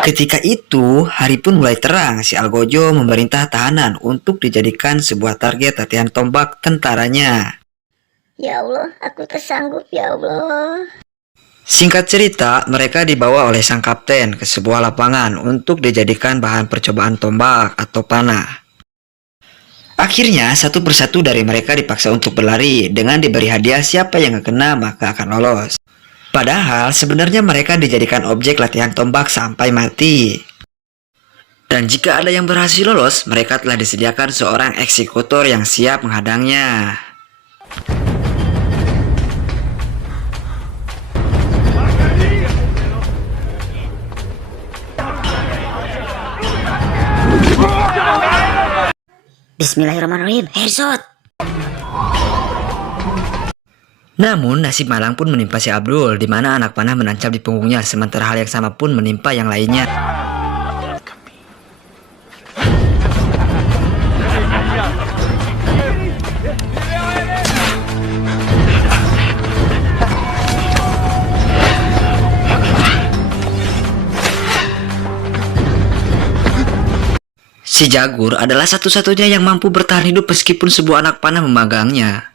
Ketika itu, hari pun mulai terang. Si Algojo memerintah tahanan untuk dijadikan sebuah target latihan tombak tentaranya. Ya Allah, aku tersanggup ya Allah. Singkat cerita, mereka dibawa oleh sang kapten ke sebuah lapangan untuk dijadikan bahan percobaan tombak atau panah. Akhirnya, satu persatu dari mereka dipaksa untuk berlari dengan diberi hadiah siapa yang kena maka akan lolos. Padahal sebenarnya mereka dijadikan objek latihan tombak sampai mati. Dan jika ada yang berhasil lolos, mereka telah disediakan seorang eksekutor yang siap menghadangnya. Bismillahirrahmanirrahim, headshot. Namun nasib malang pun menimpa si Abdul, di mana anak panah menancap di punggungnya, sementara hal yang sama pun menimpa yang lainnya. Si Jagur adalah satu-satunya yang mampu bertahan hidup meskipun sebuah anak panah memegangnya.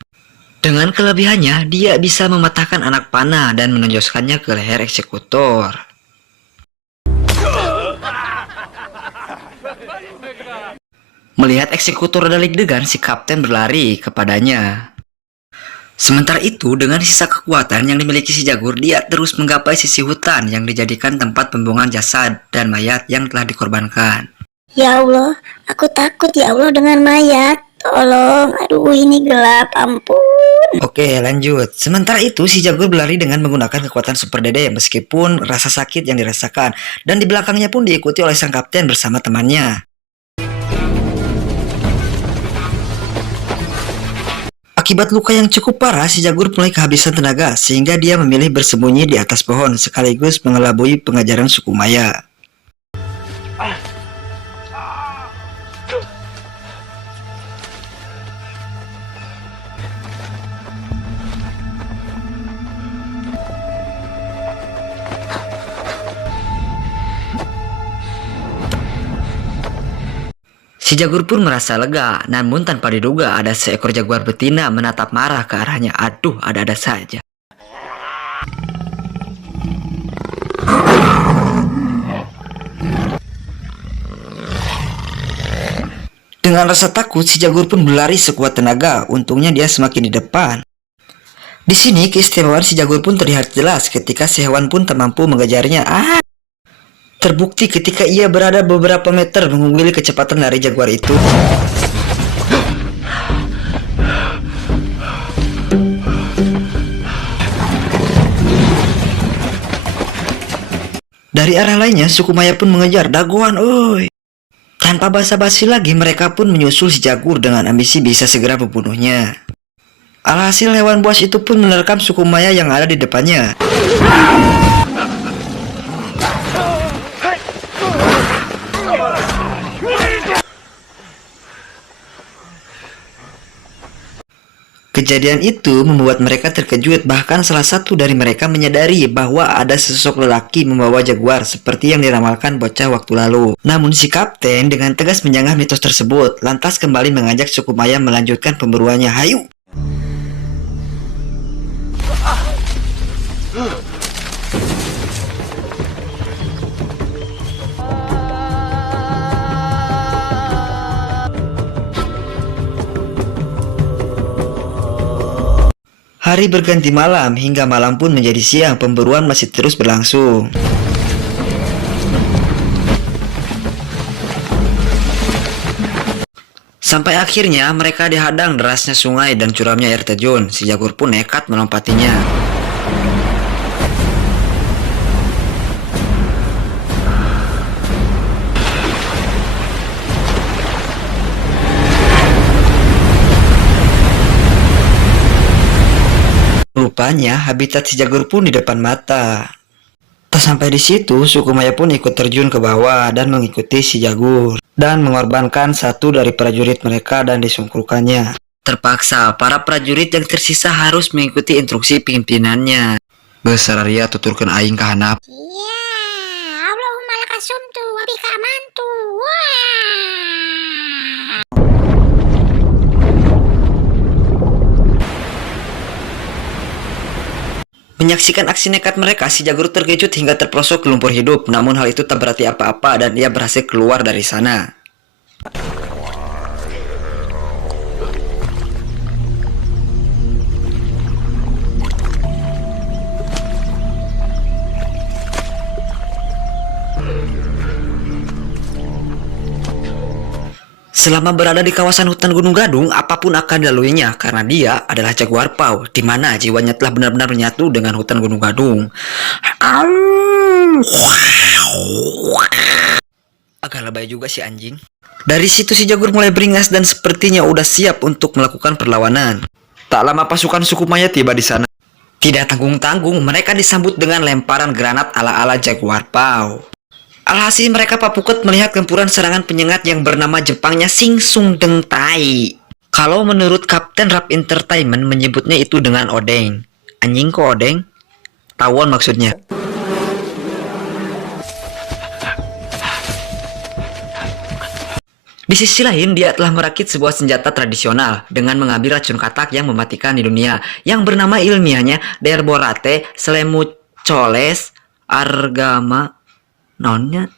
Dengan kelebihannya, dia bisa mematahkan anak panah dan menonjoskannya ke leher eksekutor. Melihat eksekutor deg-degan, si kapten berlari kepadanya. Sementara itu, dengan sisa kekuatan yang dimiliki si Jagur, dia terus menggapai sisi hutan yang dijadikan tempat pembuangan jasad dan mayat yang telah dikorbankan. Ya Allah, aku takut ya Allah dengan mayat. Tolong, aduh ini gelap, ampun. Oke, lanjut. Sementara itu, si Jagur berlari dengan menggunakan kekuatan Super Dede meskipun rasa sakit yang dirasakan. Dan di belakangnya pun diikuti oleh sang kapten bersama temannya. Akibat luka yang cukup parah, si Jagur mulai kehabisan tenaga sehingga dia memilih bersembunyi di atas pohon sekaligus mengelabui pengajaran suku Maya. Si Jagur pun merasa lega, namun tanpa diduga ada seekor jaguar betina menatap marah ke arahnya. Aduh, ada-ada saja. Dengan rasa takut, si Jagur pun berlari sekuat tenaga. Untungnya dia semakin di depan. Di sini keistimewaan si Jagur pun terlihat jelas ketika si hewan pun tak mampu mengejarnya. Terbukti ketika ia berada beberapa meter mengungguli kecepatan lari jaguar itu. Dari arah lainnya, suku Maya pun mengejar. Dagoan, oi! Tanpa basa-basi lagi, mereka pun menyusul si Jagur dengan ambisi bisa segera membunuhnya. Alhasil hewan buas itu pun menerkam suku Maya yang ada di depannya. Kejadian itu membuat mereka terkejut, bahkan salah satu dari mereka menyadari bahwa ada sesosok lelaki membawa jaguar seperti yang diramalkan bocah waktu lalu. Namun si kapten dengan tegas menyanggah mitos tersebut, lantas kembali mengajak suku Maya melanjutkan pemburuannya. Hayu! Hari berganti malam, hingga malam pun menjadi siang, pemburuan masih terus berlangsung. Sampai akhirnya mereka dihadang derasnya sungai dan curamnya air terjun. Si Jagur pun nekat melompatinya. Rupanya habitat si Jagur pun di depan mata. Tak sampai di situ, suku Maya pun ikut terjun ke bawah dan mengikuti si Jagur dan mengorbankan satu dari prajurit mereka dan disungkurkannya. Terpaksa, para prajurit yang tersisa harus mengikuti instruksi pimpinannya. Besararia tuturkan aing ka handap. Ya, Allahumma lakasumtu wa bika amantu. Wah. Menyaksikan aksi nekat mereka, si Jagur terkejut hingga terperosok ke lumpur hidup. Namun hal itu tak berarti apa-apa dan ia berhasil keluar dari sana. Selama berada di kawasan hutan Gunung Gadung, apapun akan dilaluinya karena dia adalah jaguar pau, di mana jiwanya telah benar-benar menyatu dengan hutan Gunung Gadung. Agak lebay juga si anjing. Dari situ si Jagur mulai beringas dan sepertinya udah siap untuk melakukan perlawanan. Tak lama pasukan suku Maya tiba di sana. Tidak tanggung-tanggung, mereka disambut dengan lemparan granat ala-ala jaguar pau. Alhasil mereka papuket melihat gempuran serangan penyengat yang bernama Jepangnya Sing Sung Deng Tai. Kalau menurut Kapten Rap Entertainment menyebutnya itu dengan odeng. Anjing kok odeng? Tawon maksudnya. Di sisi lain, dia telah merakit sebuah senjata tradisional dengan mengambil racun katak yang mematikan di dunia, yang bernama ilmiahnya Derborate Slemucoles argama. Nonnya,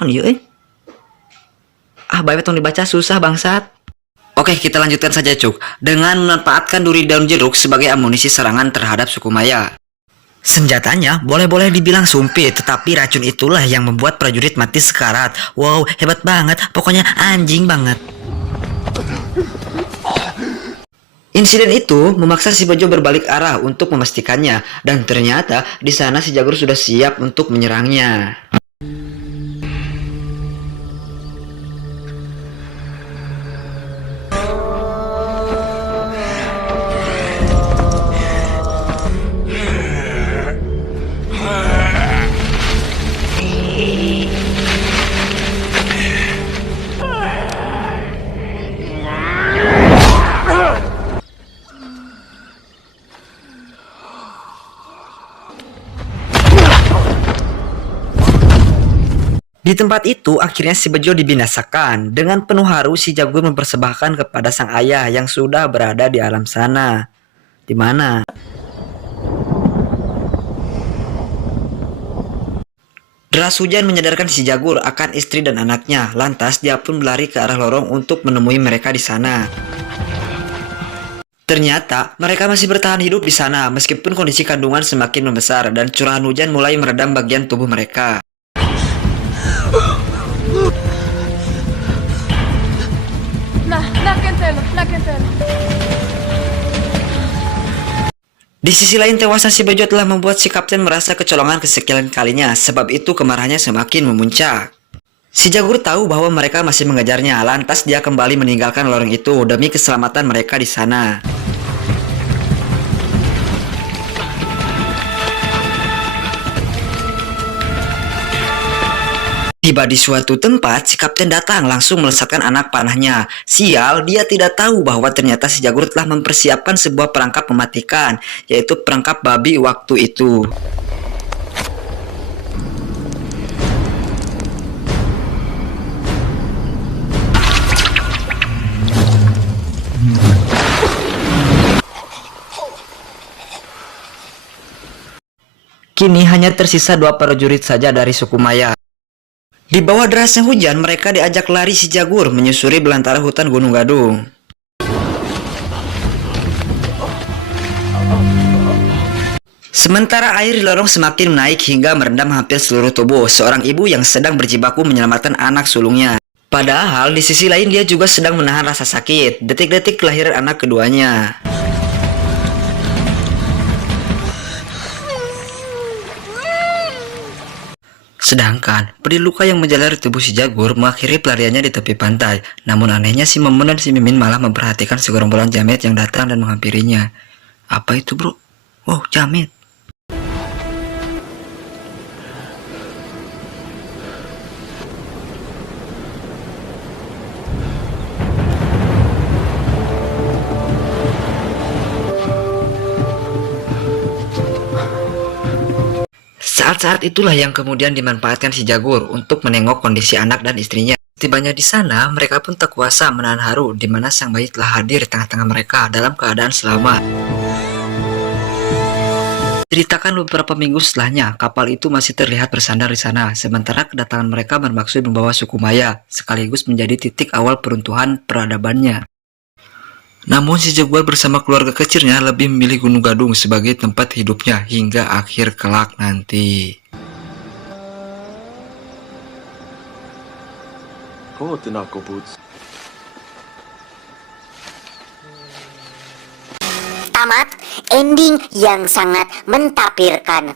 baik tong dibaca susah bangsat. Oke, kita lanjutkan saja cuk. Dengan memanfaatkan duri daun jeruk sebagai amunisi serangan terhadap suku Maya. Senjatanya boleh-boleh dibilang sumpit, tetapi racun itulah yang membuat prajurit mati sekarat. Wow, hebat banget, pokoknya anjing banget. Insiden itu memaksa si Bejo berbalik arah untuk memastikannya, dan ternyata di sana si Jagur sudah siap untuk menyerangnya. Di tempat itu, akhirnya si Bejo dibinasakan. Dengan penuh haru, si Jagur mempersembahkan kepada sang ayah yang sudah berada di alam sana. Di mana? Deras hujan menyadarkan si Jagur akan istri dan anaknya. Lantas, dia pun berlari ke arah lorong untuk menemui mereka di sana. Ternyata, mereka masih bertahan hidup di sana meskipun kondisi kandungan semakin membesar dan curahan hujan mulai meredam bagian tubuh mereka. Di sisi lain, tewasnya si Bejo telah membuat si kapten merasa kecolongan kesekian kalinya, sebab itu kemarahannya semakin memuncak. Si Jagur tahu bahwa mereka masih mengejarnya, lantas dia kembali meninggalkan lorong itu demi keselamatan mereka di sana. Tiba di suatu tempat, si kapten datang langsung melesatkan anak panahnya. Sial, dia tidak tahu bahwa ternyata si Jagur telah mempersiapkan sebuah perangkap mematikan, yaitu perangkap babi waktu itu. Kini hanya tersisa 2 prajurit saja dari suku Maya. Di bawah derasnya hujan, mereka diajak lari si Jagur menyusuri belantara hutan Gunung Gadung. Sementara air di lorong semakin menaik hingga merendam hampir seluruh tubuh seorang ibu yang sedang berjibaku menyelamatkan anak sulungnya. Padahal di sisi lain dia juga sedang menahan rasa sakit, detik-detik kelahiran anak keduanya. Sedangkan, pedih luka yang menjalar di tubuh si Jagur mengakhiri pelariannya di tepi pantai. Namun anehnya si Memun dan si Mimin malah memperhatikan segerombolan jamet yang datang dan menghampirinya. Apa itu bro? Wow, jamet. Saat-saat itulah yang kemudian dimanfaatkan si Jagur untuk menengok kondisi anak dan istrinya. Tibanya di sana, mereka pun tak kuasa menahan haru di mana sang bayi telah hadir di tengah-tengah mereka dalam keadaan selamat. Ceritakan beberapa minggu setelahnya, kapal itu masih terlihat bersandar di sana, sementara kedatangan mereka bermaksud membawa suku Maya, sekaligus menjadi titik awal peruntuhan peradabannya. Namun si Jaguar bersama keluarga kecilnya lebih memilih Gunung Gadung sebagai tempat hidupnya hingga akhir kelak nanti. Tamat ending yang sangat mentapirkan.